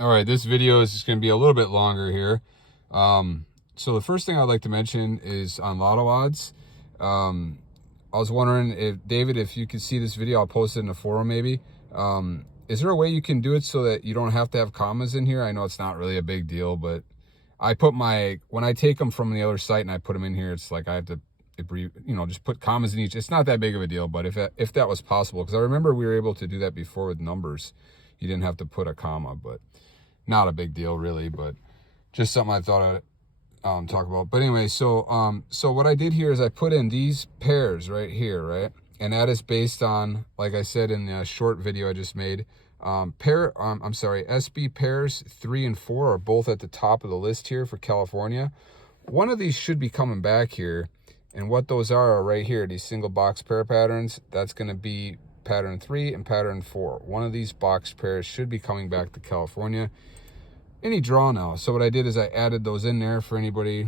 All right, this video is just going to be a little bit longer here. So the first thing I'd like to mention is on Lottodds. I was wondering if, David, if you could see this video, I'll post it in the forum maybe. Is there a way you can do it so that you don't have to have commas in here? I know it's not really a big deal, but I put when I take them from the other site and I put them in here, it's like I have to, just put commas in each. It's not that big of a deal, but if that was possible, because I remember we were able to do that before with numbers. You didn't have to put a comma, but not a big deal really, but just something I thought I'd talk about. But anyway, so what I did here is I put in these pairs right here, right? And that is based on, like I said in the short video I just made, SB pairs 3 and 4 are both at the top of the list here for California. One of these should be coming back here, and what those are right here, these single box pair patterns. That's going to be pattern 3 and pattern 4. One of these box pairs should be coming back to California any draw now. So what I did is I added those in there for anybody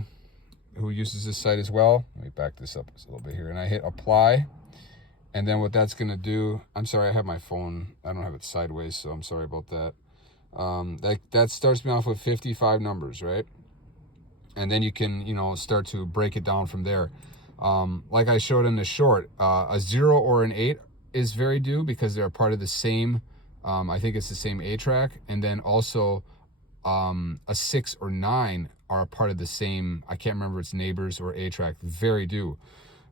who uses this site as well. Let me back this up a little bit here, and I hit apply. And then what that's going to do, I'm sorry, I have my phone, I don't have it sideways, so I'm sorry about that. That starts me off with 55 numbers, right? And then you can, start to break it down from there. Like I showed in the short, a 0 or an 8 is very due because they're a part of the same, I think it's the same A track. And then also a 6 or 9 are a part of the same, I can't remember, it's neighbors or A track, very due.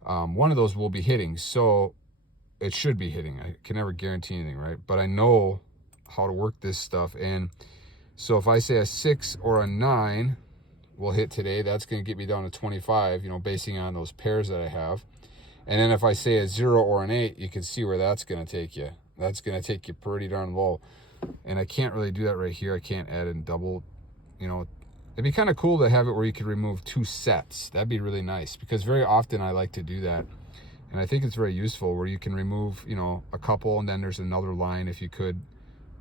One of those will be hitting, so it should be hitting. I can never guarantee anything, right? But I know how to work this stuff. And so if I say a 6 or a 9 will hit today, that's going to get me down to 25, basing on those pairs that I have. And then if I say a 0 or an 8, you can see where that's going to take you. That's going to take you pretty darn low. And I can't really do that right here. I can't add in double, it'd be kind of cool to have it where you could remove 2 sets. That'd be really nice, because very often I like to do that. And I think it's very useful where you can remove, a couple, and then there's another line if you could.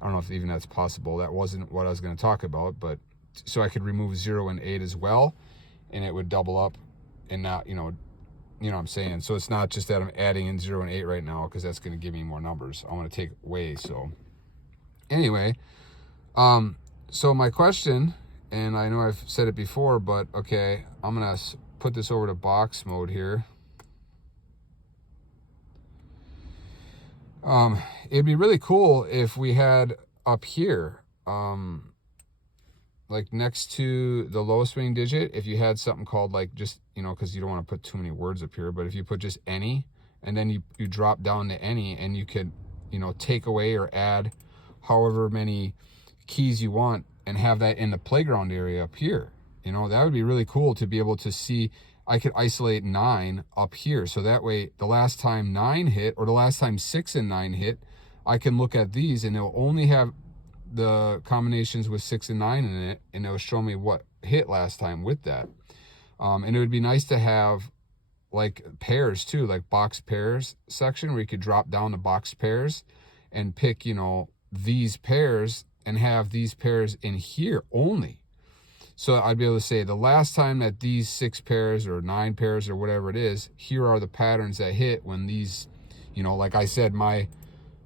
I don't know if even that's possible. That wasn't what I was going to talk about, but so I could remove 0 and 8 as well, and it would double up and not, you know what I'm saying? So it's not just that I'm adding in 0 and 8 right now, because that's going to give me more numbers. I want to take away, so anyway, so my question, and I know I've said it before, but okay, I'm gonna put this over to box mode here. It'd be really cool if we had up here, like next to the lowest winning digit, if you had something called like just, because you don't want to put too many words up here, but if you put just any, and then you drop down to any, and you could, take away or add however many keys you want, and have that in the playground area up here. That would be really cool to be able to see. I could isolate 9 up here, so that way the last time 9 hit, or the last time 6 and 9 hit, I can look at these and it'll only have the combinations with 6 and 9 in it, and it'll show me what hit last time with that. And it would be nice to have like pairs too, like box pairs section, where you could drop down the box pairs and pick, these pairs, and have these pairs in here only. So I'd be able to say the last time that these 6 pairs or 9 pairs or whatever it is, here are the patterns that hit when these, like I said, my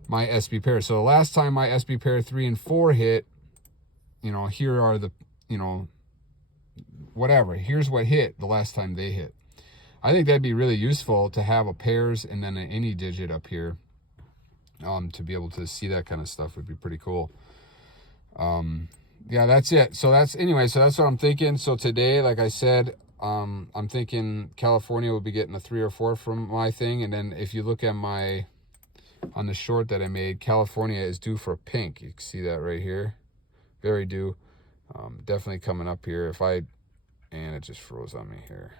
SB pair. So the last time my SB pair 3 and 4 hit, here are the, whatever, here's what hit the last time they hit. I think that'd be really useful to have a pairs and then an any digit up here. To be able to see that kind of stuff would be pretty cool. Yeah, that's it. So that's what I'm thinking. So today, like I said, I'm thinking California will be getting a 3 or 4 from my thing. And then if you look at on the short that I made, California is due for a pink. You can see that right here. Very due. Definitely coming up here. And it just froze on me here.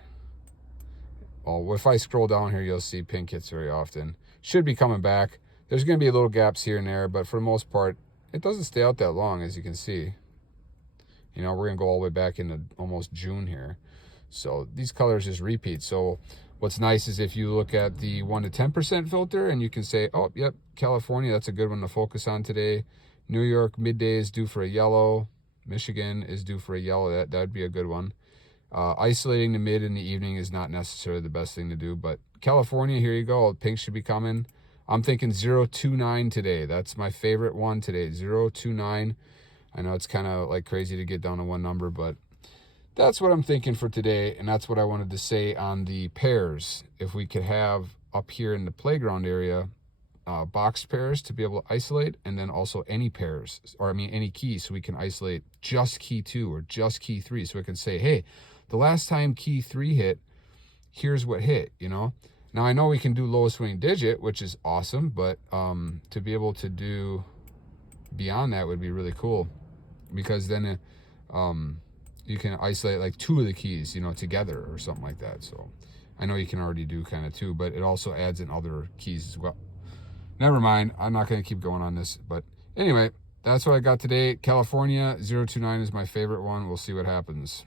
Well, if I scroll down here, you'll see pink hits very often. Should be coming back. There's going to be little gaps here and there, but for the most part, it doesn't stay out that long, as you can see. We're going to go all the way back into almost June here. So these colors just repeat. So what's nice is if you look at the 1 to 10% filter, and you can say, oh, yep, California, that's a good one to focus on today. New York, midday is due for a yellow. Michigan is due for a yellow. That'd be a good one. Isolating the mid in the evening is not necessarily the best thing to do, but California, here you go. Pink should be coming. I'm thinking 029 today. That's my favorite one today, 029. I know it's kind of like crazy to get down to one number, but that's what I'm thinking for today, and that's what I wanted to say on the pairs. If we could have up here in the playground area, boxed pairs to be able to isolate, and then also any pairs, or I mean any keys, so we can isolate just key 2 or just key 3, so we can say, hey, the last time key 3 hit, here's what hit, you know? Now, I know we can do lowest winning digit, which is awesome, but to be able to do beyond that would be really cool, because then you can isolate like 2 of the keys, you know, together or something like that. So I know you can already do kind of 2, but it also adds in other keys as well. Never mind, I'm not going to keep going on this, but anyway, that's what I got today. California 029 is my favorite one. We'll see what happens.